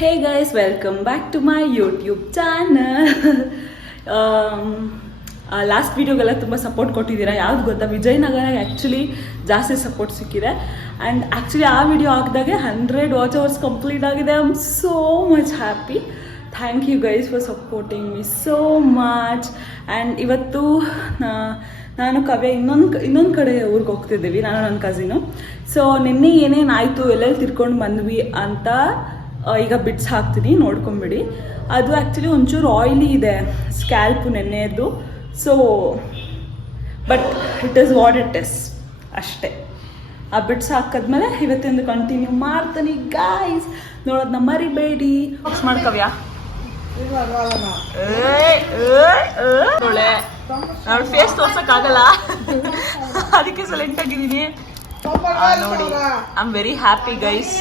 Hey guys, welcome back to my YouTube channel. Last ವೀಡಿಯೋಗೆಲ್ಲ ತುಂಬ support ಕೊಟ್ಟಿದ್ದೀರಾ. ಯಾವ್ದು ಗೊತ್ತಾ, ವಿಜಯನಗರ ಆ್ಯಕ್ಚುಲಿ ಜಾಸ್ತಿ ಸಪೋರ್ಟ್ ಸಿಕ್ಕಿದೆ. ಆ್ಯಂಡ್ ಆ್ಯಕ್ಚುಲಿ ಆ ವಿಡಿಯೋ ಹಾಕಿದಾಗೆ 100 ವಾಚ್ ಅವರ್ಸ್ ಕಂಪ್ಲೀಟ್ ಆಗಿದೆ. I am so much happy. Thank you guys for supporting me so much. And ಇವತ್ತು ನಾನು ಕಾವ್ಯ ಇನ್ನೊಂದು ಕಡೆ ಊರಿಗೆ ಹೋಗ್ತಿದ್ದೀವಿ, ನಾನು ನನ್ನ ಕಸಿನು. ಸೊ ನಿನ್ನೆ ಏನೇನಾಯಿತು, ಎಲ್ಲೆಲ್ಲಿ ತಿರ್ಕೊಂಡು ಬಂದ್ವಿ ಅಂತ ಈಗ ಬಿಟ್ಸ್ ಹಾಕ್ತೀನಿ, ನೋಡ್ಕೊಂಬಿಡಿ. ಅದು ಆ್ಯಕ್ಚುಲಿ ಒಂಚೂರು ಆಯಿಲಿ ಇದೆ ಸ್ಕ್ಯಾಲ್ಪು ನೆನ್ನೆದು. So but it is what it is ಅಷ್ಟೇ. ಆ ಬಿಟ್ಸ್ ಹಾಕಿದ್ಮೇಲೆ ಇವತ್ತಿಂದು ಕಂಟಿನ್ಯೂ ಮಾಡ್ತೀನಿ ಗಾಯ್ಸ್. ನೋಡೋದನ್ನ ಮರಿಬೇಡಿ. ಫಿಕ್ಸ್ ಮಾಡ್ಕವ್ಯಾ ನಾನು ಫೇಸ್ ತೋರ್ಸಕ್ಕಾಗಲ್ಲ, ಅದಕ್ಕೆ ಸೈಲೆಂಟ್ ಆಗಿದ್ದೀನಿ. ನೋಡಿ, I am very happy guys.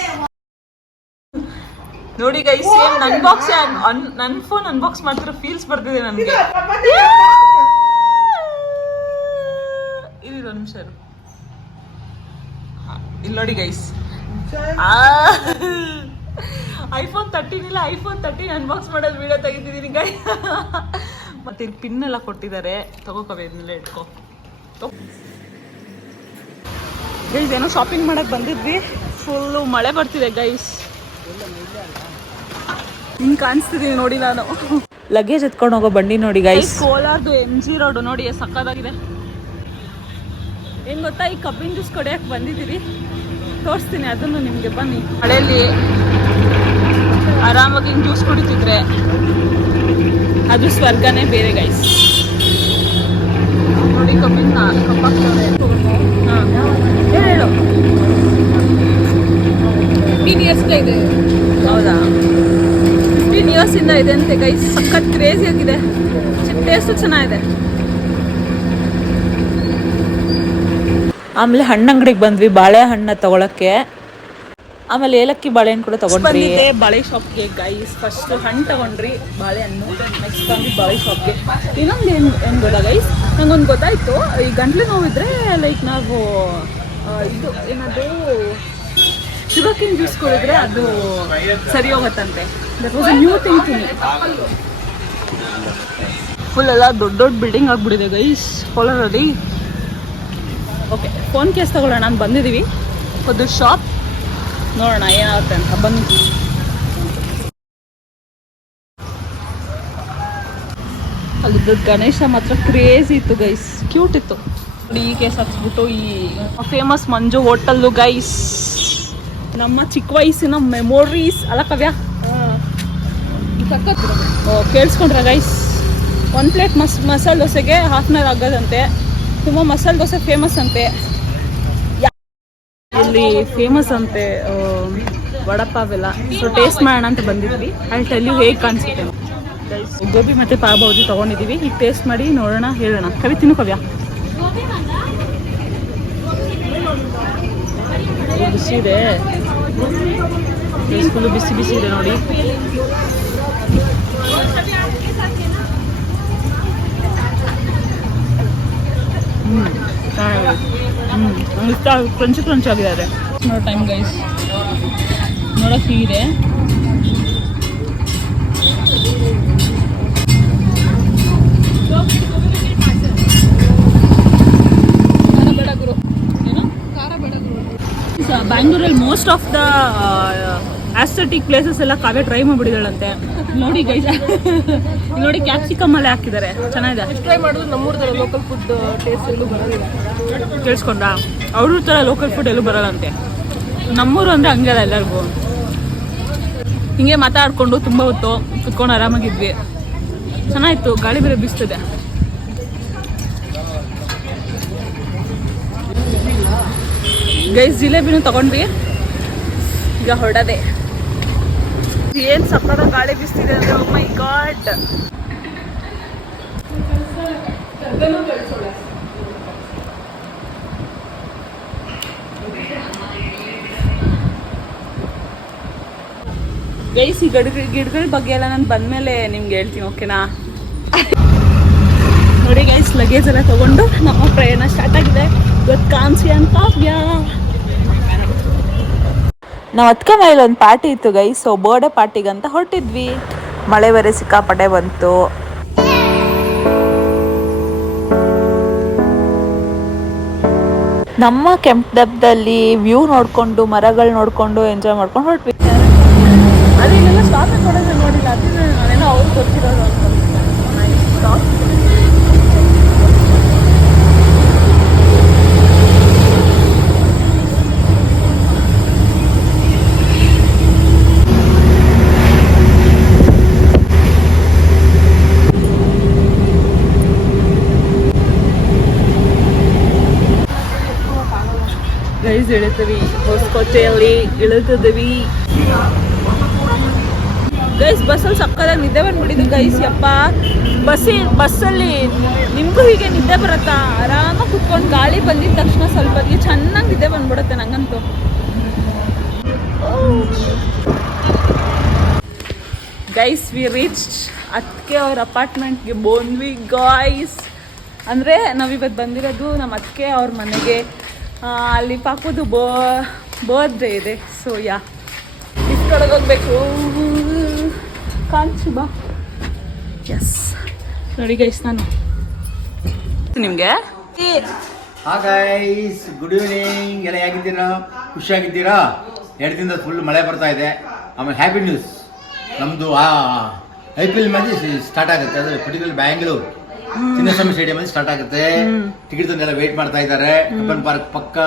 ನೋಡಿ ಗೈಸ್, ಸೇಮ್ ನನ್ನ ಫೋನ್ ಅನ್ಬಾಕ್ಸ್ ಮಾಡ್ತಿರೋ ಫೀಲ್ಸ್ ಬರ್ತಿದೆ ನನಗೆ. ಇಲ್ಲಿ ನಿಮಿಷ ಇಲ್ಲಿ ನೋಡಿ ಗೈಸ್, iPhone 13 ಇಲ್ಲ, iPhone 13 ಅನ್ಬಾಕ್ಸ್ ಮಾಡೋದು ವಿಡಿಯೋ ತೆಗಿತಿದ್ದೀನಿ ಗೈ. ಮತ್ತೆ ಇಲ್ಲಿ ಪಿನ್ ಎಲ್ಲ ಕೊಟ್ಟಿದ್ದಾರೆ, ತಗೋಕವೇ ಇದನ್ನೆಲ್ಲ ಇಟ್ಕೋ ಗೈಸ್. ಏನೋ ಶಾಪಿಂಗ್ ಮಾಡಕ್ ಬಂದಿದ್ವಿ, ಫುಲ್ಲು ಮಳೆ ಬರ್ತಿದೆ ಗೈಸ್. ಹಿಂಗೆ ಕಾಣಿಸ್ತಿದೀವಿ ನೋಡಿ ನಾನು. ಲಗೇಜ್ ಎತ್ಕೊಂಡು ಹೋಗೋ ಬಂಡಿ ನೋಡಿ ಗೈಸ್. ಕೋಲಾರದು MG ರೋಡ್ ನೋಡಿ, ಸಕ್ಕದಾಗಿದೆ. ಏನು ಗೊತ್ತಾ, ಈ ಕಬ್ಬಿನ ಜ್ಯೂಸ್ ಕೊಡಿಯಕ್ಕೆ ಬಂದಿದ್ದೀರಿ, ತೋರಿಸ್ತೀನಿ ಅದನ್ನು ನಿಮಗೆ. ಬನ್ನಿ, ಮಳೆಯಲ್ಲಿ ಆರಾಮಾಗಿ ಜ್ಯೂಸ್ ಕುಡಿತಿದ್ರೆ ಅದು ಸ್ವರ್ಗನೇ ಬೇರೆ ಗೈಸ್. ನೋಡಿ ಕಬ್ಬಿನ ಕಪ್ಪಾಗ್ತದೆ. ಹಾಂ ಹೇಳು, 15 ಇಯರ್ಸ್ಗೆ ಇದೆ. ಹೌದಾ, 15 ಇಯರ್ಸಿಂದ ಇದೆ ಅಂತೆ ಗೈಸ್. ಸಖತ್ ಕ್ರೇಜಿ ಆಗಿದೆ, ಟೇಸ್ಟು ಚೆನ್ನಾಗಿದೆ. ಆಮೇಲೆ ಹಣ್ಣಂಗಡಿಗೆ ಬಂದ್ವಿ ಬಾಳೆಹಣ್ಣು ತಗೊಳಕ್ಕೆ. ಆಮೇಲೆ ಏಲಕ್ಕಿ ಬಾಳೆಹಣ್ಣು ಕೂಡ ತಗೊಂಡ್ರಿ. ಬಾಳೆ ಶಾಪ್ಗೆ ಗೈಸ್. ಫಸ್ಟ್ ಹಣ್ಣು ತಗೊಂಡ್ರಿ, ಬಾಳೆಹಣ್ಣು. ನೆಕ್ಸ್ಟ್ ಬಂದು ಬಾಳೆ ಶಾಪ್ಗೆ. ಇನ್ನೊಂದು ಏನು ಗೊತ್ತಾ ಗೈಸ್, ನಂಗೊಂದು ಗೊತ್ತಾಯ್ತು. ಈ ಗಂಟ್ಲು ನೋವಿದ್ರೆ ಲೈಕ್ ನಾವು ಇದು ಏನಾದರೂ ಶುಗರ್ಕೇನ್ ಜ್ಯೂಸ್ ಕುಡಿದ್ರೆ ಅದು ಸರಿ ಹೋಗುತ್ತಂತೆ. That was a new thing to me. Full ಎಲ್ಲ ದೊಡ್ಡ ದೊಡ್ಡ ಬಿಲ್ಡಿಂಗ್ ಆಗಿಬಿಟ್ಟಿದೆ ಗೈಸ್ ಕೋಲಾರಲ್ಲಿ. ಓಕೆ, ಫೋನ್ ಕೇಸ್ ತಗೊಳ್ಳೋಣ. ನಾನು ಬಂದಿದ್ದೀವಿ ಒಂದು ಶಾಪ್, ನೋಡೋಣ ಏನಾಗುತ್ತೆ ಅಂತ. ಬನ್ನಿ. ಅಲ್ಲಿದ್ದು ಗಣೇಶ ಮಾತ್ರ ಕ್ರೇಜಿ ಇತ್ತು ಗೈಸ್, ಕ್ಯೂಟ್ ಇತ್ತು. ಈ ಕೇಸ್ ಹಾಕ್ಸ್ಬಿಟ್ಟು ಈ ಫೇಮಸ್ ಮಂಜು ಹೋಟೆಲ್ಲು ಗೈಸ್. ನಮ್ಮ ಚಿಕ್ಕ ವಯಸ್ಸಿನ ಮೆಮೊರೀಸ್ ಅಲ್ಲ ಕವ್ಯ. ಕೇಳಿಸ್ಕೊಂಡ್ರೆ ಗೈಸ್, 1 ಪ್ಲೇಟ್ ಮಸಾಲೆ ದೋಸೆಗೆ ½ ಆಗೋದಂತೆ. ತುಂಬ ಮಸಾಲೆ ದೋಸೆ ಫೇಮಸ್ ಅಂತೆ ಇಲ್ಲಿ, ಫೇಮಸ್ ಅಂತೆ ವಡಪಾವ್ ಎಲ್ಲ. ಸೊ ಟೇಸ್ಟ್ ಮಾಡೋಣ ಅಂತ ಬಂದಿದ್ವಿ. ಅಲ್ಲಿ ಟೆಲ್ ಯು ಹೇಗೆ ಕಾಣಿಸುತ್ತೆ ಗೈಸ್. ಗೋಬಿ ಮತ್ತು ಪಾವ್ ಭಾಜಿ ತೊಗೊಂಡಿದ್ದೀವಿ. ಈಗ ಟೇಸ್ಟ್ ಮಾಡಿ ನೋಡೋಣ, ಹೇಳೋಣ. ಕವಿ ತಿನ್ನು ಕವ್ಯ. ಬಿಸಿ ಇದೆ, ಫುಲ್ಲು ಬಿಸಿ ಬಿಸಿ ಇದೆ ನೋಡಿ. ಇಷ್ಟ, ಕ್ರಂಚಿ ಆಗಿದೆ. ನೋಡೋ ಟೈಮ್ ಗೈಸ್, ನೋಡೋಕೆ ಹೀಗಿದೆ. ಬ್ಯಾಂಗ್ಳೂರಲ್ಲಿ most of the aesthetic places ಎಲ್ಲ ಕಾವ್ಯ ಟ್ರೈ ಮಾಡಿಬಿಡಿದಾಳಂತೆ. ನೋಡಿ ಗೈಸ್, ನೋಡಿ ಕ್ಯಾಪ್ಸಿಕಮ್ ಅಲ್ಲೇ ಹಾಕಿದ್ದಾರೆ, ಚೆನ್ನಾಗಿದೆ. ಟ್ರೈ ಮಾಡೋದು ನಮ್ಮೂರ ಥರ ಲೋಕಲ್ ಫುಡ್ ಟೇಸ್ಟ್ ಎಲ್ಲೂ ಬರೋದಿಲ್ಲ. ಕೇಳಿಸ್ಕೊಂಡ, ಅವ್ರ ಥರ ಲೋಕಲ್ ಫುಡ್ ಎಲ್ಲೂ ಬರೋಲ್ಲಂತೆ. ನಮ್ಮೂರು ಅಂದರೆ ಹಂಗೆ ಅಲ್ಲ, ಎಲ್ಲರಿಗೂ ಹಿಂಗೆ ಮಾತಾಡಿಕೊಂಡು ತುಂಬ ಹೊತ್ತು ಕುತ್ಕೊಂಡು ಆರಾಮಾಗಿದ್ವಿ. ಚೆನ್ನಾಗಿತ್ತು, ಗಾಳಿ ಬೇರೆ ಬೀಸ್ತಿದೆ. ಗೈಸ್ ಜಿಲೇಬಿನೂ ತಗೊಂಡ್ವಿ, ಈಗ ಹೊರಡದೆ. ಏನು ಸಕ್ಕದ ಗಾಳಿ ಬೀಸ್ತಿದೆ ಅಂದರೆ, ಓ ಮೈ ಗಾಡ್. ಗೈಸ್ ಈ ಗಿಡಗಳ ಬಗ್ಗೆ ಎಲ್ಲ ನಾನು ಬಂದಮೇಲೆ ನಿಮ್ಗೆ ಹೇಳ್ತೀನಿ, ಓಕೆನಾ? ನೋಡಿ ಗೈಸ್, ಲಗೇಜ್ ಎಲ್ಲ ತಗೊಂಡು ನಮ್ಮ ಪ್ರಯಾಣ ಸ್ಟಾರ್ಟ್ ಆಗಿದೆ. ಇವತ್ತು ಕಾನ್ಸಿ ಅಂತ ನಾವು ಅದಕ್ಕೆ ಮೇಲೆ ಒಂದು ಪಾರ್ಟಿ ಇತ್ತು ಗೈಸ್. ಸೊ ಬರ್ಡೇ ಪಾರ್ಟಿಗಂತ ಹೊರಟಿದ್ವಿ. ಮಳೆ ಬೇರೆ ಸಿಕ್ಕಾಪಟ್ಟೆ ಬಂತು. ನಮ್ಮ ಕೆಂಪದಲ್ಲಿ ವ್ಯೂ ನೋಡ್ಕೊಂಡು ಮರಗಳು ನೋಡ್ಕೊಂಡು ಎಂಜಾಯ್ ಮಾಡ್ಕೊಂಡು ಹೊರಟ್ವಿ. ಅದೇನೆಲ್ಲ ಸ್ಟಾಪ್ ಕೊಡೋದು ನೋಡಿಲ್ಲ, ಅದನ್ನ ನಾನೇನೋ ಅವ್ರು ಗೊತ್ತಿರೋದು ಸ್ಟಾಪ್. ಗೈಸ್ ಇಳಿತೀವಿ, ಹೊಸಕೋಟೆಯಲ್ಲಿ ಇಳಿತಿದ್ದೀವಿ ಗೈಸ್. ಬಸ್ಸಲ್ಲಿ ಸಕ್ಕದಾಗಿ ನಿದ್ದೆ ಬಂದ್ಬಿಟ್ಟಿದ್ದು ಗೈಸ್. ಯಪ್ಪ ಬಸ್ಸಲ್ಲಿ ನಿಮಗೂ ಹೀಗೆ ನಿದ್ದೆ ಬರುತ್ತಾ? ಆರಾಮಾಗಿ ಕುತ್ಕೊಂಡು ಗಾಳಿ ಬಂದಿದ ತಕ್ಷಣ ಸ್ವಲ್ಪ ಹೊತ್ತಿಗೆ ಚೆನ್ನಾಗಿ ನಿದ್ದೆ ಬಂದ್ಬಿಡುತ್ತೆ ನಂಗಂತೂ. ಗೈಸ್ ವಿ ರೀಚ್ಡ್ ಅದಕ್ಕೆ ಅವ್ರ ಅಪಾರ್ಟ್ಮೆಂಟ್ಗೆ ಬಂದ್ವಿ ಗಾಯ್ಸ್. ಅಂದರೆ ನಾವಿವತ್ತು ಬಂದಿರೋದು ನಮ್ಮ ಅದಕ್ಕೆ ಅವ್ರ ಮನೆಗೆ. ಅಲ್ಲಿ ಪಾಪುದು ಬರ್ತ್ಡೇ ಇದೆ. ಸೊ ಯಾ ಲಿಫ್ಟ್ ಒಳಗೆ ಹೋಗ್ಬೇಕು. ಕಾಂಚು ಬಾ. ಎಸ್ ನೋಡಿ ಗೈಸ್, ನಾನು ನಿಮಗೆ ಗೈಸ್ ಗುಡ್ ಈವ್ನಿಂಗ್. ಎಲ್ಲ ಹೇಗಿದ್ದೀರಾ? ಖುಷಿಯಾಗಿದ್ದೀರಾ? 2 ದಿನದ ಫುಲ್ ಮಳೆ ಬರ್ತಾ ಇದೆ. ಆಮೇಲೆ ಹ್ಯಾಪಿ ನ್ಯೂಸ್, ನಮ್ಮದು IPL ಮ್ಯಾಚ್ ಸ್ಟಾರ್ಟ್ ಆಗುತ್ತೆ. ಅದು ಪರ್ಟಿಕ್ಯುಲರ್ ಬ್ಯಾಂಗ್ಳೂರ್ ಚಿನ್ನಸ್ವಾಮಿ ಸ್ಟೇಡಿಯಂ ಅಲ್ಲಿ ಸ್ಟಾರ್ಟ್ ಆಗುತ್ತೆ. ಟಿಕೆಟ್ ತಂದೆಲ್ಲ ವೇಟ್ ಮಾಡ್ತಾ ಇದ್ದಾರೆ. ಕಬ್ಬನ್ ಪಾರ್ಕ್ ಪಕ್ಕ.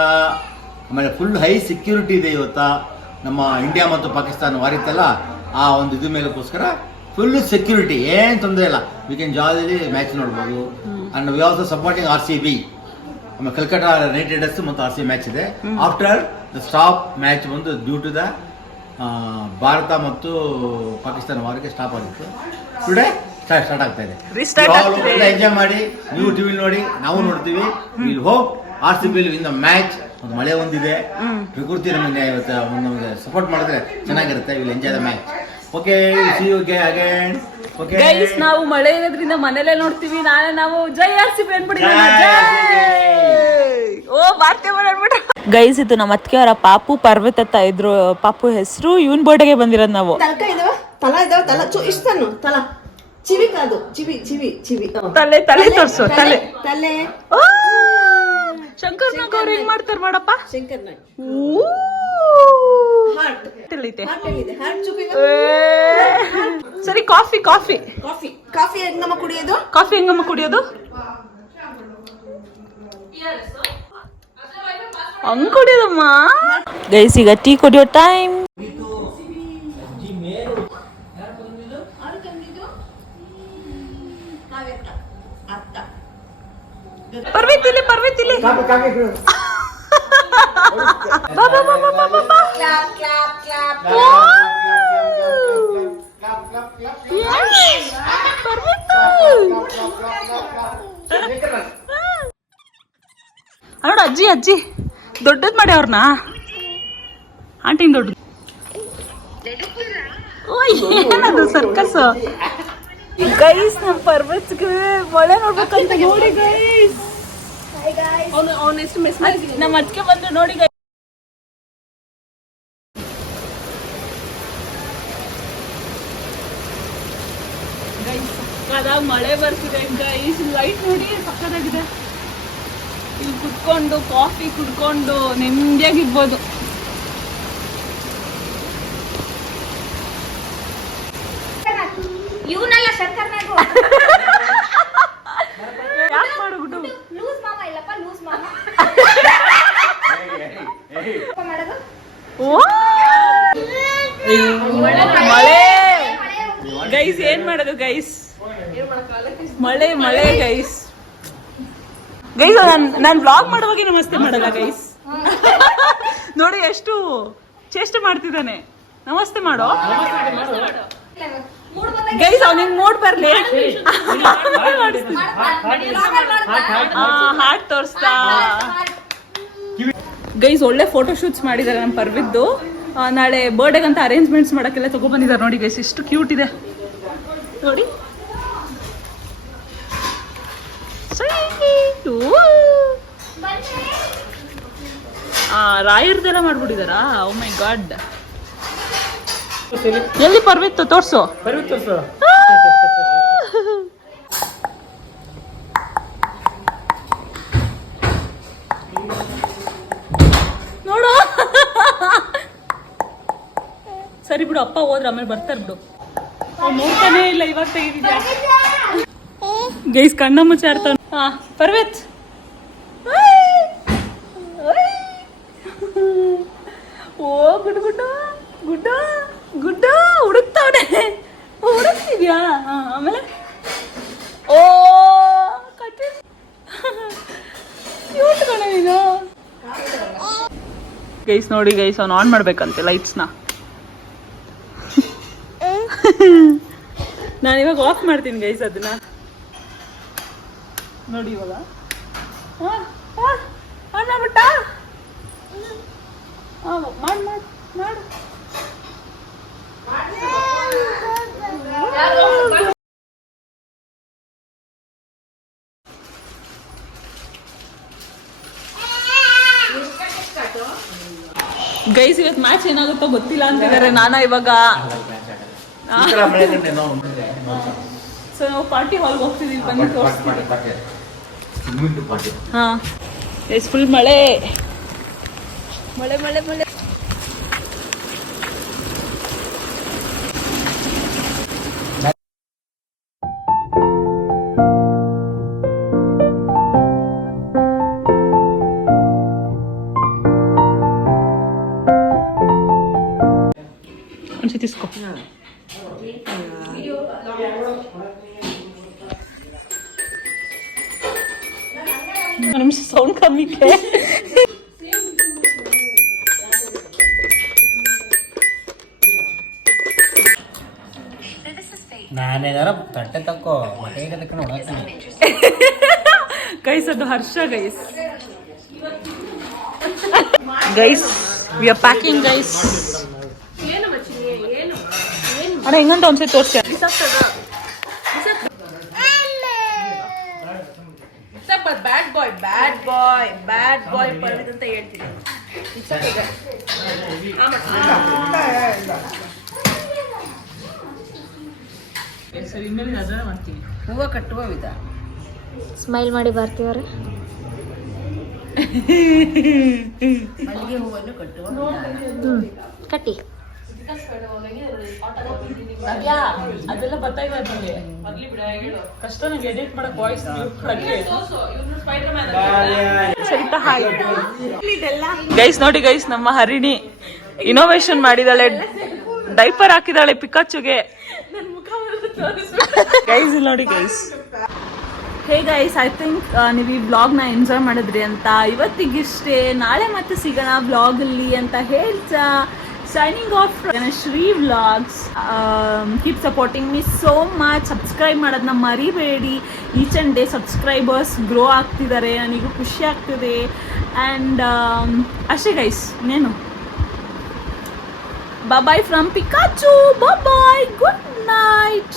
ಆಮೇಲೆ ಫುಲ್ ಹೈ ಸೆಕ್ಯೂರಿಟಿ ಇದೆ ಇವತ್ತ. ನಮ್ಮ ಇಂಡಿಯಾ ಮತ್ತು ಪಾಕಿಸ್ತಾನ ವಾರಿತ್ತಲ್ಲ, ಆ ಒಂದು ಇದ್ರ ಮೇಲಕ್ಕೋಸ್ಕರ ಫುಲ್ ಸೆಕ್ಯೂರಿಟಿ, ಏನ್ ತೊಂದರೆ ಇಲ್ಲ. ವಿ ಕ್ಯಾನ್ ಜಾಲಿಲಿ ಮ್ಯಾಚ್ ನೋಡ್ಬೋದು. And we also supporting RCB. ಆಮೇಲೆ ಕಲ್ಕಟ್ಟ ನೈಟ್ ರೈಡರ್ಸ್ ಮತ್ತು RCB ಮ್ಯಾಚ್ ಇದೆ. ಆಫ್ಟರ್ ದ ಸ್ಟಾಪ್ ಮ್ಯಾಚ್ ಬಂದು ಡ್ಯೂ ಟು ದ ಭಾರತ ಮತ್ತು ಪಾಕಿಸ್ತಾನ ವಾರಕ್ಕೆ ಸ್ಟಾಪ್ ಆಗಿತ್ತು. ಟುಡೇ ಸ್ಟಾರ್ಟ್ ಆಗ್ತಾ ಇದೆ. ಎಂಜಾಯ್ ಮಾಡಿ, ನೀವು ಟಿವಿ ನೋಡಿ, ನಾವು ನೋಡ್ತೀವಿ. Will hope RCB win the match. ಒಂದು ಮಳೆ ಒಂದಿದೆ, ಪ್ರಕೃತಿ ನಮಗೆ ಇವತ್ತು ನಮಗೆ ಸಪೋರ್ಟ್ ಮಾಡಿದ್ರೆ ಚೆನ್ನಾಗಿರುತ್ತೆ. Will enjoy the match. Okay, see you again. Okay guys, ನಾವು ಮಳೆ ಇರೋದ್ರಿಂದ ಮನೇಲೆ ನೋಡ್ತೀವಿ. ನಾವು ಜೈ RCB ಅನ್ಬಿಡಿ. ಓ ಬಾರ್ತೇವ ಅನ್ಬಿಟ್ರೆ ಗೈಸ್. ಇದು ನಮ್ಮ ಅತ್ತಿಗೆ ಅವರ ಪಾಪು ಪರ್ವತ ಅಂತ ಇದ್ರು. ಪಾಪು ಹೆಸರು. ಇವನ್ ಬರ್ಡೇಗೆ ಬಂದಿರೋದು ನಾವು. ಚಿವಿ ಕಾದು ಚಿವಿ ಚಿವಿ ಚಿವಿ ತಲೆ ತೋರ್ಸು. ತಲೆ ತಲೆ ಶಂಕರ್ ನಾಗ್ ಅವ್ರು ಹೆಂಗ್ ಮಾಡ್ತಾರ ಮಾಡಪ್ಪ? ಶಂಕರ್ ನಾಗ್ ಹಾರ್ಟ್ ತಿಳಿತೆ. ಹಾರ್ಟ್ ಚುಪಿ. ಸರಿ, ಕಾಫಿ ಕಾಫಿ ಕಾಫಿ ಕಾಫಿ ಹೆಂಗಮ್ಮ ಕುಡಿಯೋದು? ಕಾಫಿ ಹೆಂಗಮ್ಮ ಕುಡಿಯೋದು? ಹಂಗ್ ಕುಡಿಯೋದಮ್ಮ. ಗೈಸ್, ಈಗ ಟೀ ಕುಡಿಯೋ ಟೈಮ್. ಪರ್ವಿತಿಲಿ ಬಾ ಬಾ ಬಾ ಬಾ ಬಾ ಬಾ. Clap clap clap. ನೋಡು ಅಜ್ಜಿ ದೊಡ್ಡದ್ ಮಾಡಿ ಅವ್ರನ್ನ. ಆಂಟಿನ್ ದೊಡ್ಡದು. ಏನದು ಸರ್ಕಸ್? ಗೈಸ್, ನಮ್ಮ ಪರ್ವತ್ಗೆ ಮಳೆ ನೋಡ್ಬೇಕಂತ ನೋಡಿ ಗೈಸ್. ನಮ್ಮ ಅದಕ್ಕೆ ಬಂದು ನೋಡಿ ಗೈಸ್. ಅದಾಗ ಮಳೆ ಬರ್ತಿದೆ ಗೈಸ್. ಲೈಟ್ ನೋಡಿ ಸಕ್ಕತ್ತಾಗಿದೆ. ಇಲ್ಲಿ ಕುತ್ಕೊಂಡು ಕಾಫಿ ಕುಡ್ಕೊಂಡು ನೆಮ್ಮದಿಯಾಗಿರ್ಬೋದು. ಇವನಲ್ಲ ಶಂಕರ್ನಾಗು. ಯಾಕೆ ಮಾಡ್ಬಿಟ್ಟು ಲೂಸ್ ಮಾಮ ಇಲ್ಲಪ್ಪ, ಲೂಸ್ ಮಾಮ ಮಾಡೋದು. ಮಳೆ ಗೈಸ್, ಏನ್ ಮಾಡೋದು ಗೈಸ್? ಮಳೆ ಗೈಸ್. ಗೈಸ್, ನಾನು ವ್ಲಾಗ್ ಮಾಡುವಾಗ ನಮಸ್ತೆ ಮಾಡಲ್ಲ ಗೈಸ್. ನೋಡಿ ಎಷ್ಟು ಚೇಷ್ಟೆ ಮಾಡ್ತಿದ್ದಾನೆ. ನಮಸ್ತೆ ಮಾಡೋ ಗೈಸ್. ಅವ್ನಿಗೆ ಮೂಡ್ ಬರ್ಲಿ. ಹಾರ್ಟ್ ತೋರಿಸ್ತಾ ಗೈಸ್. ಒಳ್ಳೆ ಫೋಟೋ ಶೂಟ್ಸ್ ಮಾಡಿದ್ದಾರೆ ನಮ್ಮ ಪರ್ವಿದ್ದು. ನಾಳೆ ಬರ್ಡೇಗಂತ ಅರೇಂಜ್ಮೆಂಟ್ಸ್ ಮಾಡೋಕ್ಕೆಲ್ಲ ತಗೊಬಂದಿದ್ದಾರೆ ನೋಡಿ ಗೈಸ್. ಎಷ್ಟು ಕ್ಯೂಟ್ ಇದೆ ನೋಡಿ. ರಾಯರ್ದೆಲ್ಲ ಮಾಡ್ಬಿಟ್ಟಿದಾರಾ? ಓ ಮೈ ಗಾಡ್. ಎಲ್ಲಿ ಪರ್ವಿತ್ತು ತೋರ್ಸು. ನೋಡು. ಸರಿ ಬಿಡು, ಅಪ್ಪ ಹೋದ್ರ ಆಮೇಲೆ ಬರ್ತಾರೆ ಬಿಡು. ನೋಡ್ತಾನೆ ಇಲ್ಲ, ಇವಾಗ ತೆಗಿದಿದ್ಯಾ ಗೈಸ್, ಕಣ್ಣ ಮುಚ್ಚೆ ಆಡ್ತಾವ. ಹಾ ಪರ್ವಿತ್, ಓ ಗುಡ್ ಗುಡ್ಡ ಗುಡ್ಡ ಗುಡ್ಡ ಹುಡುಕ್ತಾವನೆ. ಹುಡುಕ್ತಿದ್ಯಾ? ಆಮೇಲೆ ಓ ಕಟ್ಟಿ ಕ್ಯೂಟ್ ಕಣ ನೀನು. ಗೈಸ್ ನೋಡಿ ಗೈಸ್, ಅವ್ನು ಆನ್ ಮಾಡ್ಬೇಕಂತೆ ಲೈಟ್ಸ್ನ. ನಾನು ಇವಾಗ ಆಫ್ ಮಾಡ್ತೀನಿ ಗೈಸ್ ಅದನ್ನ. ನೋಡಿ ಇವಾಗ ಆನ್ ಮಾಡ್ಬಿಟ್ಟ. ಮಾಡು ಮಾಡು ಮಾಡು. ಗೈಸ್ ಇವತ್ತು ಮ್ಯಾಚ್ ಏನಾಗುತ್ತೋ ಗೊತ್ತಿಲ್ಲ ಅಂತಿದ್ದಾರೆ. ನಾನಾ ಇವಾಗ ಸೊ ನಾವು ಪಾರ್ಟಿ ಹಾಲ್ಗೆ ಹೋಗ್ತಿದೀವಿ, ಬನ್ನಿ ತೋರಿಸ್ತೀವಿ. ಹಾ ಗೈಸ್, ಫುಲ್ ಮಳೆ ಮಳೆ ಮಳೆ ಮಳೆ. ಒಂದ್ಸತಿ ತಿಸ್ಕೊ. ನಿಮಿಷ ಸೌಂಡ್ ಕಮ್ಮಿ. ನಾನೇನಾರ ತಟ್ಟೆ ತಕ್ಕೋ ಮಟೆ ತಕ್ಕ ಗೈಸ್ ಅದು Harsha guys. Guys we are packing guys. ಅಣ್ಣ ಹೆಂಗಂತ ಒಂದ್ಸತಿ ತೋರಿಸಿ. ಬ್ಯಾಡ್ ಬಾಯ್ ಬ್ಯಾಡ್ ಬಾಯ್ ಬ್ಯಾಡ್ ಬಾಯ್ ಪರ್ವಿತ್ ಅಂತ ಹೇಳ್ತೀನಿ. ಹೂವ ಕಟ್ಟುವ ವಿಧ. ಸ್ಮೈಲ್ ಮಾಡಿ ಬರ್ತೀವ್ರೆ. ಮಲ್ಲಿಗೆ ಹೂವನ್ನು ಕಟ್ಟುವ ಕಟ್ಟಿ. ಅದೆಲ್ಲ ಬರ್ತಾ ಇದೆ ಅದ್ರಲ್ಲಿ. ಕಷ್ಟ ನಂಗೆ ಎಡಿಟ್ ಮಾಡಕ್ ವಾಯ್ಸ್ ಗೈಸ್. ನೋಡಿ ಗೈಸ್, ನಮ್ಮ ಹರಿಣಿ ಇನೋವೇಷನ್ ಮಾಡಿದಾಳೆ, ಡೈಪರ್ ಹಾಕಿದಾಳೆ ಪಿಕಾಚುಗೆ. ಗೈಸ್ ನೋಡಿ guys. Hey guys, I think ನೀವು ಈ ವ್ಲಾಗ್ನ ಎಂಜಾಯ್ ಮಾಡಿದ್ರಿ ಅಂತ. ಇವತ್ತಿಗಿಷ್ಟೇ, ನಾಳೆ ಮತ್ತೆ ಸಿಗೋಣ ವ್ಲಾಗಲ್ಲಿ ಅಂತ ಹೇಳ್ತಾ signing off from Shri Vlogs. Keep supporting me so much. Subscribe ಮಾಡೋದನ್ನ ಮರಿಬೇಡಿ. Each and day subscribers grow ಆಗ್ತಿದ್ದಾರೆ, ನನಗೂ ಖುಷಿ ಆಗ್ತಿದೆ. ಆ್ಯಂಡ್ ಅಷ್ಟೇ ಗೈಸ್, ಇನ್ನೇನು. Bye from Pikachu. Bye, good night.